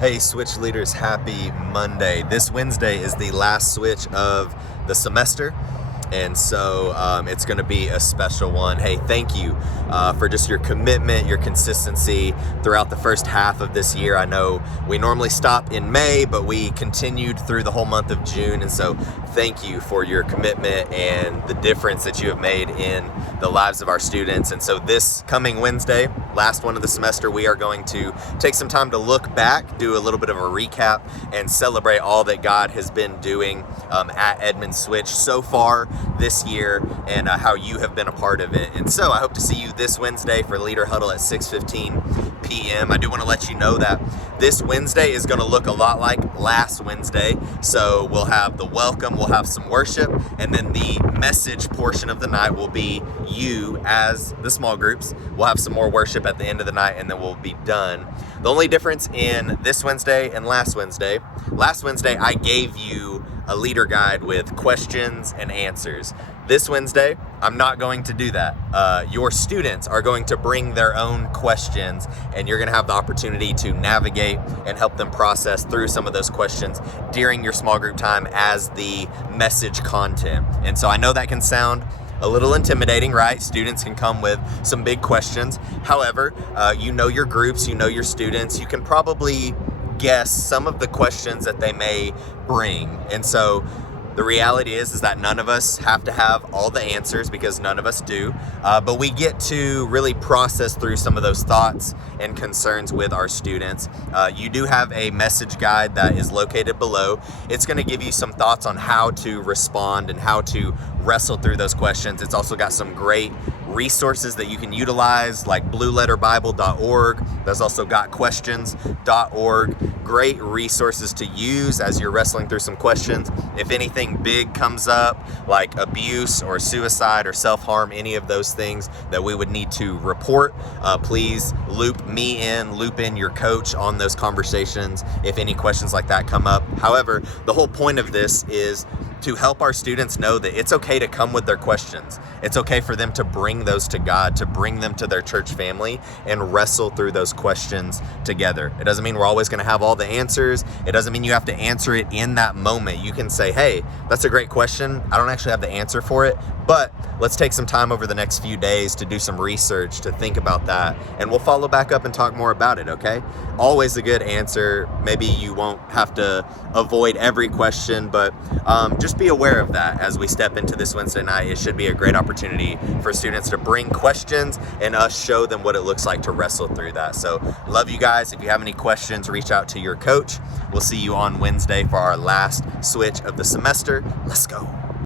Hey, Switch Leaders, happy Monday. This Wednesday is the last switch of the semester, and so it's going to be a special one. Hey, thank you for just your commitment, your consistency throughout the first half of this year. I know we normally stop in May, but we continued through the whole month of June, and so thank you for your commitment and the difference that you have made in the lives of our students. And so this coming Wednesday, last one of the semester, we are going to take some time to look back, do a little bit of a recap, and celebrate all that God has been doing at Edmond Switch so far this year, and how you have been a part of it. And so I hope to see you this Wednesday for Leader Huddle at 6:15 p.m. I do want to let you know that this Wednesday is going to look a lot like last Wednesday. So we'll have the welcome, we'll have some worship, and then the message portion of the night will be you as the small groups. We'll have some more worship at the end of the night, and then we'll be done. The only difference in this Wednesday and last Wednesday I gave you a leader guide with questions and answers. This Wednesday, I'm not going to do that. Your students are going to bring their own questions, and you're going to have the opportunity to navigate and help them process through some of those questions during your small group time as the message content. And so I know that can sound a little intimidating, right? Students can come with some big questions. However, you know your groups, you know your students, you can probably guess some of the questions that they may bring. And so the reality is that none of us have to have all the answers, because none of us do, but we get to really process through some of those thoughts and concerns with our students. You do have a message guide that is located below. It's going to give you some thoughts on how to respond and how to wrestle through those questions. It's also got some great resources that you can utilize, like blueletterbible.org. There's also gotquestions.org. Great resources to use as you're wrestling through some questions. If anything big comes up, like abuse or suicide or self-harm, any of those things that we would need to report, please loop me in, loop in your coach on those conversations if any questions like that come up. However, the whole point of this is to help our students know that it's okay to come with their questions. It's okay for them to bring those to God, to bring them to their church family and wrestle through those questions together. It doesn't mean we're always going to have all the answers. It doesn't mean you have to answer it in that moment. You can say, hey, that's a great question. I don't actually have the answer for it, but let's take some time over the next few days to do some research, to think about that, and we'll follow back up and talk more about it, okay? Always a good answer. Maybe you won't have to avoid every question, but just be aware of that as we step into this Wednesday night. It should be a great opportunity for students to bring questions and us show them what it looks like to wrestle through that. So love you guys. If you have any questions, reach out to your coach. We'll see you on Wednesday for our last switch of the semester. Let's go.